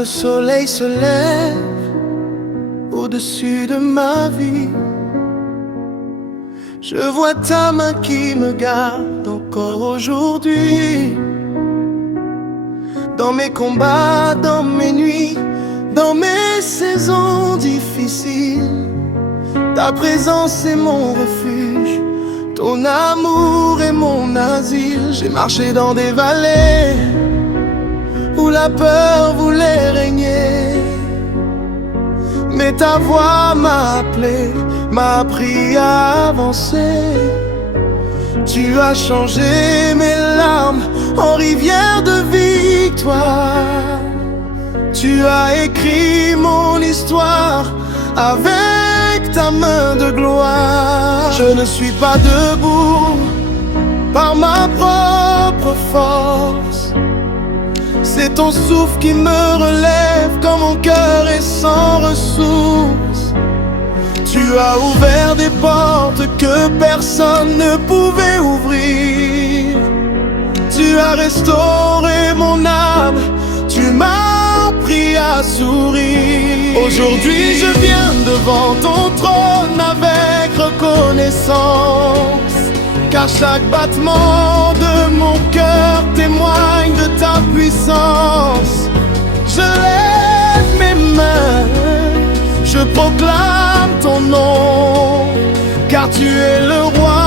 le soleil se lève au-dessus de ma vie, je vois ta main qui me garde encore aujourd'hui. Dans mes combats, dans mes nuits, dans mes saisons difficiles, ta présence est mon refuge, ton amour est mon asile. J'ai marché dans des vallées où la peur voulait régner, mais ta voix m'a appelé, m'a appris à avancer. Tu as changé mes larmes en rivière de victoire. Tu as écrit mon histoire avec ta main de gloire. Je ne suis pas debout par ma propre force, c'est ton souffle qui me relève quand mon cœur est sans ressources. Tu as ouvert des portes que personne ne pouvait ouvrir. Tu as restauré mon âme, tu m'as appris à sourire. Aujourd'hui je viens devant ton trône avec reconnaissance, car chaque battement de mon cœur témoigne de ta puissance. Je lève mes mains, je proclame ton nom, car tu es le roi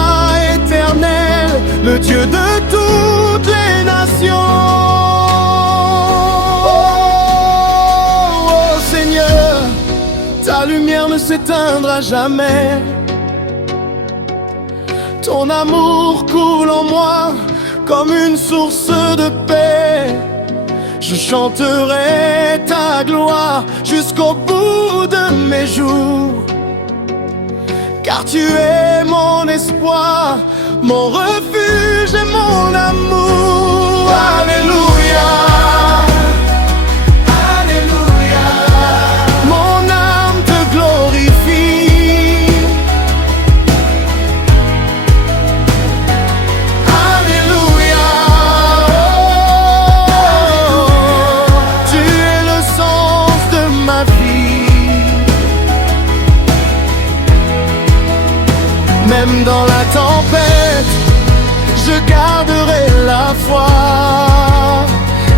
éternel, le Dieu de toutes les nations. Oh Seigneur, ta lumière ne s'éteindra jamais. Ton amour coule en moi comme une source de paix. Je chanterai ta gloire jusqu'au bout de mes jours, car tu es mon espoir, mon refuge et mon amour. Alléluia, Alléluia. Mon âme te glorifie. Alléluia. Tu es le sens de ma vie. Même dans la tempête, je garderai la foi,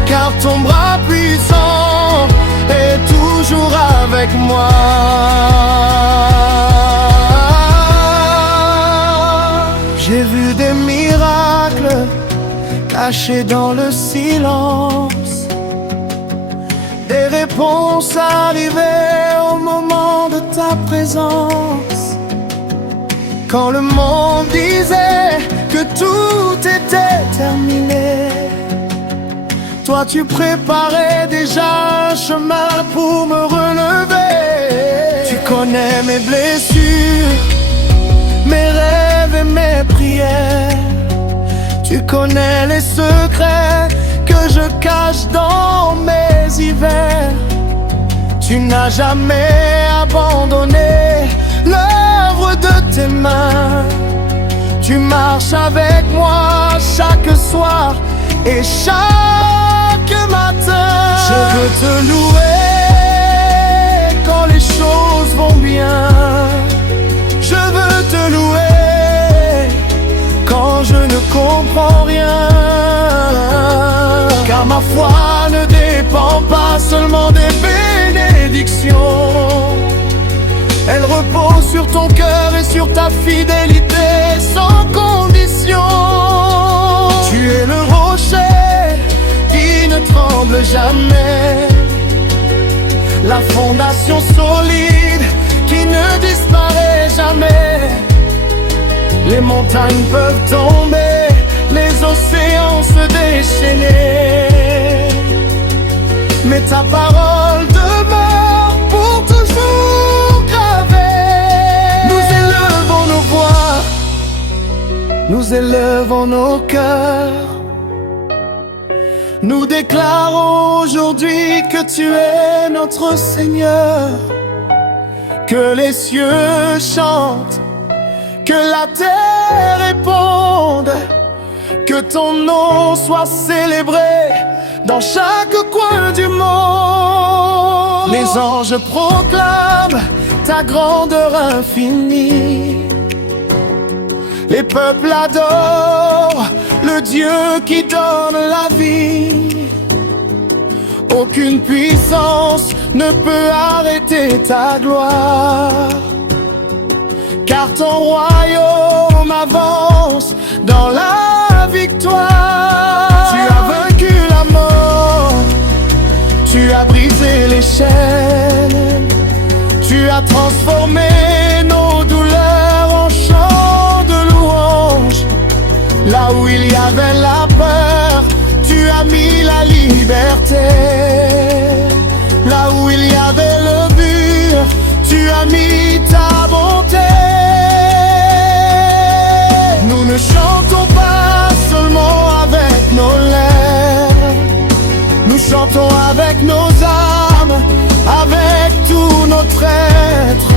car ton bras puissant est toujours avec moi. J'ai vu des miracles cachés dans le silence, des réponses arrivées au moment de ta présence. Quand le monde disait que tout était terminé, toi tu préparais déjà un chemin pour me relever. Tu connais mes blessures, mes rêves et mes prières. Tu connais les secrets que je cache dans mes hivers. Tu n'as jamais abandonné l'œuvre de tes mains. Tu marches avec moi chaque soir et chaque matin. Je veux te louer quand les choses vont bien. Je veux te louer quand je ne comprends rien, car ma foi ne dépend pas seulement des bénédictions. Elle repose sur ton cœur et sur ta fidélité sans condition. Tu es le rocher qui ne tremble jamais, la fondation solide qui ne disparaît jamais. Les montagnes peuvent tomber, les océans se déchaîner, mais ta parole demeure pour toujours gravée. Nous élevons nos voix, nous élevons nos cœurs. Nous déclarons aujourd'hui que tu es notre Seigneur. Que les cieux chantent, que la terre réponde, que ton nom soit célébré dans chaque coin du monde. Les anges proclament ta grandeur infinie. Les peuples adorent le Dieu qui donne la vie. Aucune puissance ne peut arrêter ta gloire, car ton royaume avance dans la victoire. Tu as vaincu la mort, tu as brisé les chaînes, tu as transformé nos douleurs en chants de louange. Là où il y avait la peur, tu as mis la liberté. Là où il y avait le mur, tu as mis ta bonté. Nous ne chantons pas seulement avec nos lèvres, nous chantons avec nos âmes, avec tout notre être.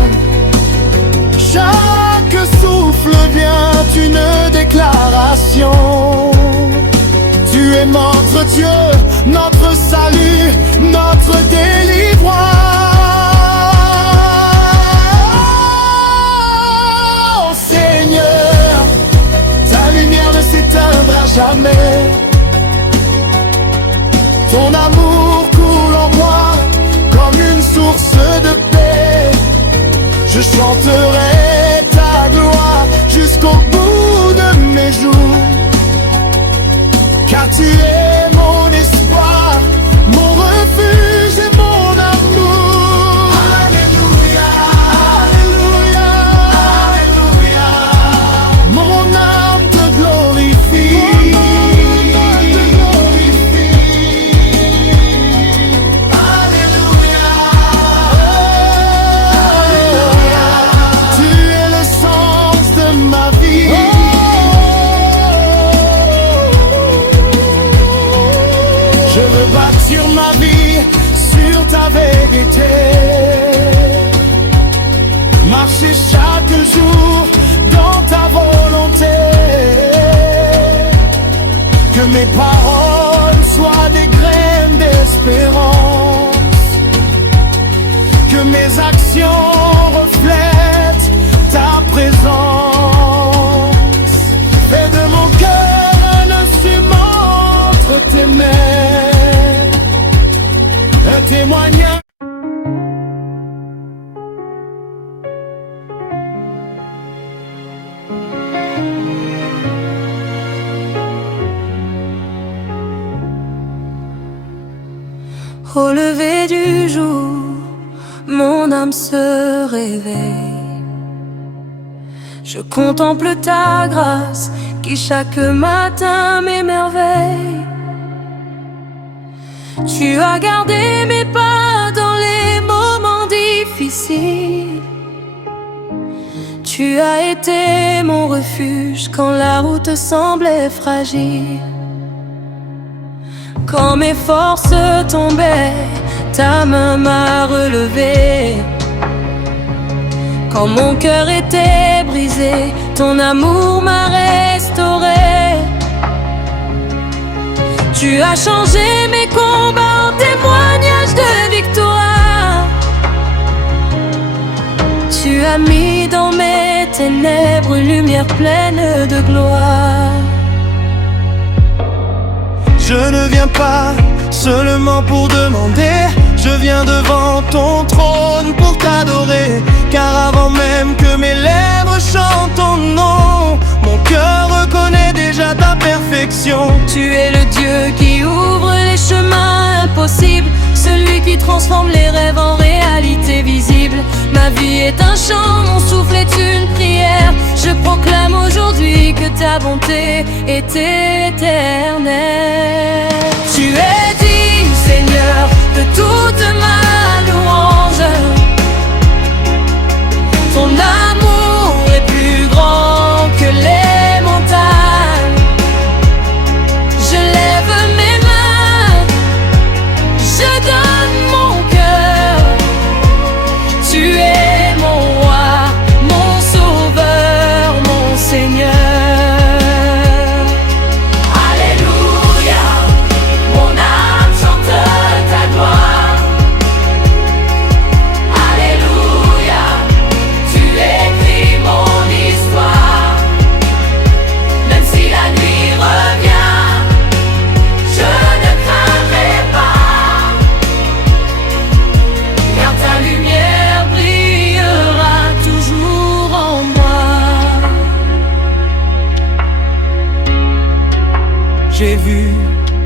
Chaque souffle vient une déclaration. Tu es notre Dieu, notre salut, notre délivrance. Oh Seigneur, ta lumière ne s'éteindra jamais. Ton amour coule en moi comme une source de paix. Je chanterai ta gloire jusqu'au bout de mes jours, car tu es mon espoir, mon refuge et mon amour. Alléluia, Alléluia, Alléluia. Mon âme te glorifie, Alléluia, Alléluia. Tu es le sens de ma vie. Je veux bâtir ma vie sur ta vérité, marcher chaque jour dans ta volonté. Que mes paroles soient des graines d'espérance, que mes actions reflètent ta présence. Fais de mon cœur un instrument entre tes mains, un témoignage. Au lever du jour, mon âme se réveille. Je contemple ta grâce qui chaque matin m'émerveille. Tu as gardé mes pas dans les moments difficiles. Tu as été mon refuge quand la route semblait fragile. Quand mes forces tombaient, ta main m'a relevé. Quand mon cœur était brisé, ton amour m'a restauré. Tu as changé mes combats en témoignages de victoire. Tu as mis dans mes ténèbres une lumière pleine de gloire. Je ne viens pas seulement pour demander, je viens devant ton trône pour t'adorer. Car avant même que mes lèvres chantent ton nom, mon cœur reconnaît déjà ta perfection. Tu es le Dieu qui ouvre les chemins impossibles, celui qui transforme les rêves en réalité visible. Ma vie est un chant, mon souffle est une prière. Je proclame aujourd'hui que ta bonté est éternelle. Tu es digne, Seigneur, de toute ma louange. Ton amour est plus grand que les montagnes. Je lève mes mains, je donne mon cœur. Tu es mon roi, mon sauveur, mon Seigneur. Alléluia, mon âme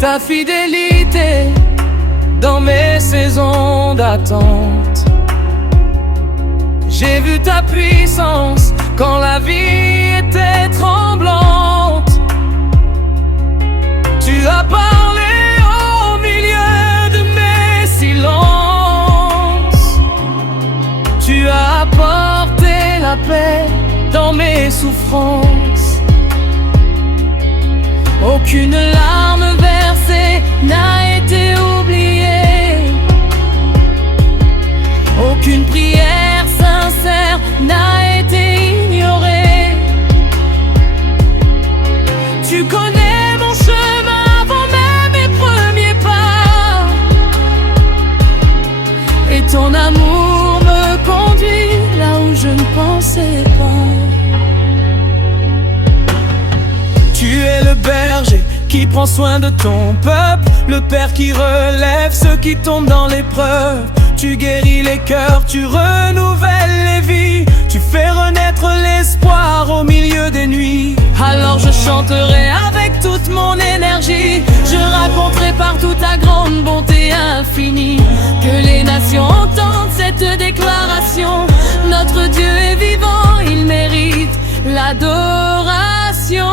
ta fidélité dans mes saisons d'attente. J'ai vu ta puissance quand la vie était tremblante. Tu as parlé au milieu de mes silences. Tu as apporté la paix dans mes souffrances. Aucune larme versée n'a été oubliée. Aucune prière sincère n'a été ignorée. Tu connais mon chemin avant même mes premiers pas, et ton amour me conduit là où je ne pensais pas. Tu es le berger qui prend soin de ton peuple, le père qui relève ceux qui tombent dans l'épreuve. Tu guéris les cœurs, tu renouvelles les vies, tu fais renaître l'espoir au milieu des nuits. Alors je chanterai avec toute mon énergie, je raconterai partout ta grande bonté infinie. Que les nations entendent cette déclaration: notre Dieu est vivant, il mérite l'adoration.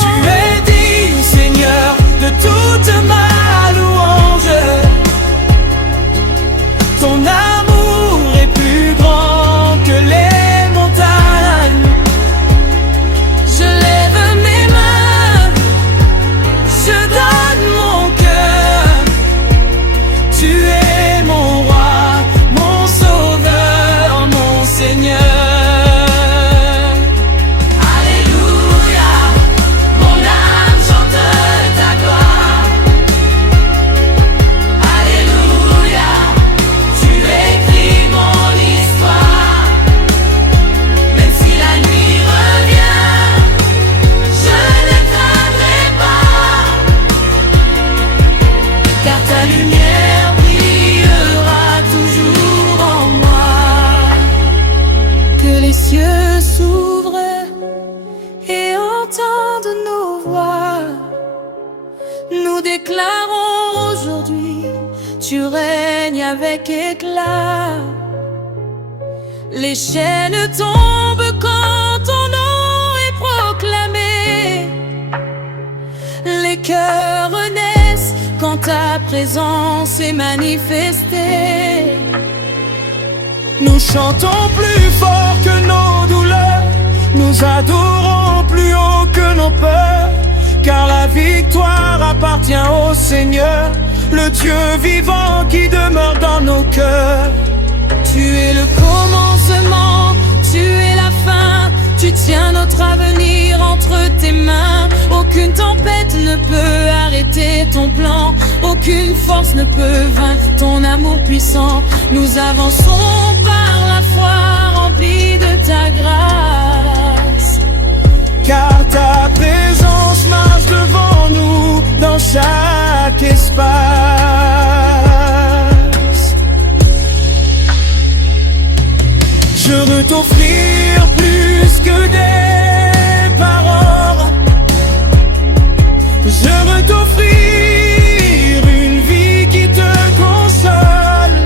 Tu es digne, Seigneur, de toute ma louange. Ton amour est plus grand que les montagnes. Je lève mes mains, je donne mon cœur. Tu es mon roi, mon sauveur, mon Seigneur. Les cieux s'ouvrent et entendent nos voix. Nous déclarons aujourd'hui: tu règnes avec éclat. Les chaînes tombent quand ton nom est proclamé. Les cœurs renaissent quand ta présence est manifestée. Nous chantons plus fort que nos douleurs, nous adorons plus haut que nos peurs, car la victoire appartient au Seigneur, le Dieu vivant qui demeure dans nos cœurs. Tu es le commencement, tu es la fin, tu tiens notre avenir entre tes mains. Aucune tempête ne peut arrêter ton plan, aucune force ne peut vaincre ton amour puissant. Nous avançons par la foi remplie de ta grâce, car ta présence marche devant nous dans chaque espace. Je veux t'offrir plus que des paroles. Je veux t'offrir une vie qui te console.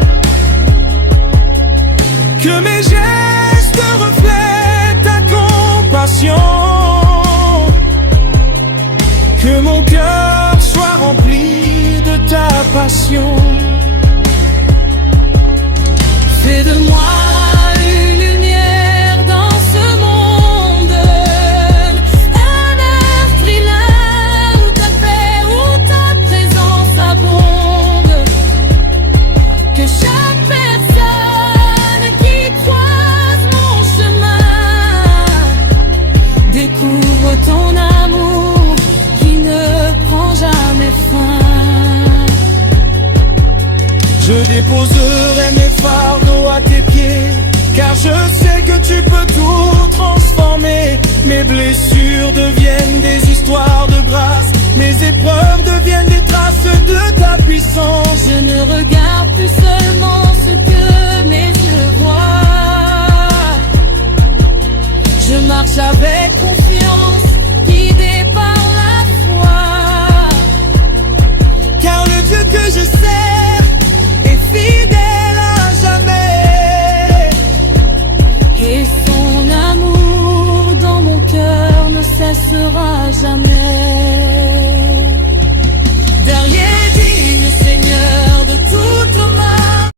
Que mes gestes reflètent ta compassion. Que mon cœur soit rempli de ta passion. fais de moi une lumière dans ce monde, un air brillant où ta paix, où ta présence abonde. Que chaque personne qui croise mon chemin découvre ton amour qui ne prend jamais fin. Je déposerai mes fardeaux à tes pieds, car je sais que tu peux tout transformer. Mes blessures deviennent des histoires de grâce, mes épreuves deviennent des traces de ta puissance. Je ne regarde plus seulement ce que